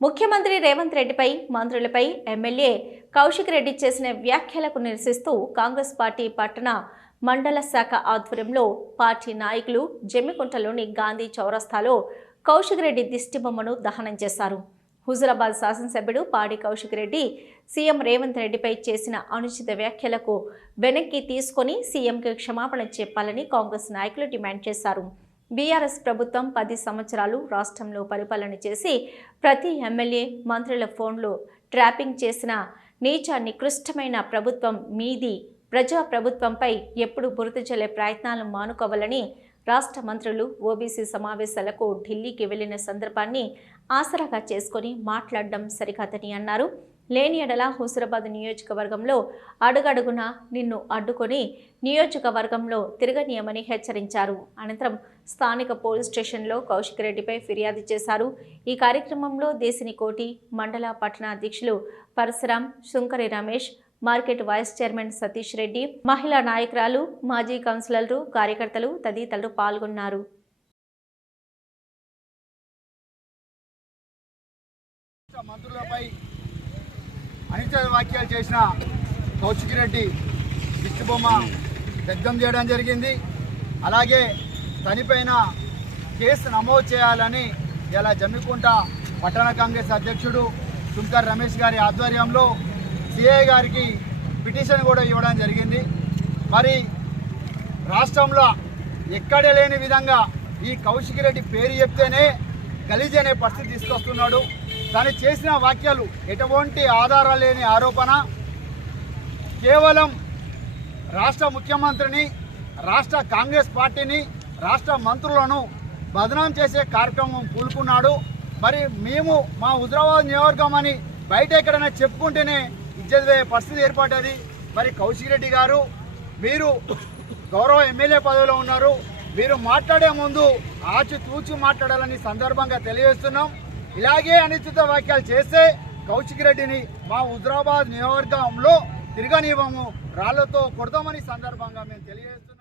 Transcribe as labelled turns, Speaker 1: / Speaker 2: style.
Speaker 1: ముఖ్యమంత్రి రేవంత్ రెడ్డిపై మంత్రులపై ఎమ్మెల్యే కౌశిక్ రెడ్డి చేసిన వ్యాఖ్యలకు నిరసిస్తూ కాంగ్రెస్ పార్టీ పట్టణ మండల శాఖ ఆధ్వర్యంలో పార్టీ నాయకులు జమ్మికుంటలోని గాంధీ చౌరస్తాలో కౌశిక్ రెడ్డి దిష్టిబొమ్మను దహనం చేశారు. హుజురాబాద్ శాసనసభ్యుడు పాడి కౌశిక్ రెడ్డి సీఎం రేవంత్ రెడ్డిపై చేసిన అనుచిత వ్యాఖ్యలకు వెనక్కి తీసుకొని సీఎంకి క్షమాపణ చెప్పాలని కాంగ్రెస్ నాయకులు డిమాండ్ చేశారు. బీఆర్ఎస్ ప్రభుత్వం పది సంవత్సరాలు రాష్ట్రంలో పరిపాలన చేసి ప్రతి ఎమ్మెల్యే మంత్రుల ఫోన్లో ట్రాపింగ్ చేసిన నీచ నికృష్టమైన ప్రభుత్వం మీది. ప్రజా ప్రభుత్వంపై ఎప్పుడు బురద చల్లే ప్రయత్నాలు మానుకోవాలని రాష్ట్ర మంత్రులు ఓబీసీ సమావేశాలకు ఢిల్లీకి వెళ్ళిన సందర్భాన్ని ఆసరాగా చేసుకొని మాట్లాడడం సరికాదని అన్నారు. లేని ఎడల హుసరాబాద్ నియోజకవర్గంలో అడుగడుగున నిన్ను అడ్డుకొని నియోజకవర్గంలో తిరగనీయమని హెచ్చరించారు. అనంతరం స్థానిక పోలీస్ స్టేషన్లో కౌశిక్ రెడ్డిపై ఫిర్యాదు చేశారు. ఈ కార్యక్రమంలో దేశిని కోటి మండల పట్టణ అధ్యక్షులు Parashuram Shunkari Ramesh market vice chairman Satish Reddy మహిళా నాయకురాలు మాజీ కౌన్సిలర్లు కార్యకర్తలు తదితరులు పాల్గొన్నారు.
Speaker 2: మంత్రులపై అనిశ్చిత వ్యాఖ్యలు చేసిన కౌశిక్ రెడ్డి దిష్టిబొమ్మ దగ్ధం చేయడం జరిగింది. అలాగే తనిపైన కేసు నమోదు చేయాలని ఇలా జమ్మికుంట పట్టణ కాంగ్రెస్ అధ్యక్షుడు శుంకర్ రమేష్ గారి ఆధ్వర్యంలో సిఐ గారికి పిటిషన్ కూడా ఇవ్వడం జరిగింది. మరి రాష్ట్రంలో ఎక్కడ లేని విధంగా ఈ కౌశిక్ రెడ్డి పేరు చెప్తేనే గలీజ్ అనే పరిస్థితి తీసుకొస్తున్నాడు. తను చేసిన వ్యాఖ్యలు ఎటువంటి ఆధారాలు లేని ఆరోపణ. కేవలం రాష్ట్ర ముఖ్యమంత్రిని రాష్ట్ర కాంగ్రెస్ పార్టీని రాష్ట్ర మంత్రులను బదనాం చేసే కార్యక్రమం పూలుకున్నాడు మరి మేము మా హుజరాబాద్ నియోజకవర్గం అని బయట ఎక్కడైనా చెప్పుకుంటేనే ఇజ్జత్ పరిస్థితి ఏర్పడ్డది. మరి కౌశిక్ రెడ్డి గారు మీరు గౌరవ ఎమ్మెల్యే పదవిలో ఉన్నారు. మీరు మాట్లాడే ముందు ఆచి తూచి మాట్లాడాలని సందర్భంగా తెలియజేస్తున్నాం. ఇలాగే అనుచిత వ్యాఖ్యలు చేస్తే కౌశిక్ రెడ్డిని మా హుజరాబాద్ నియోజకవర్గంలో తిరగనివ్వము రాళ్ళతో కొడదామని సందర్భంగా మేము తెలియజేస్తున్నాం.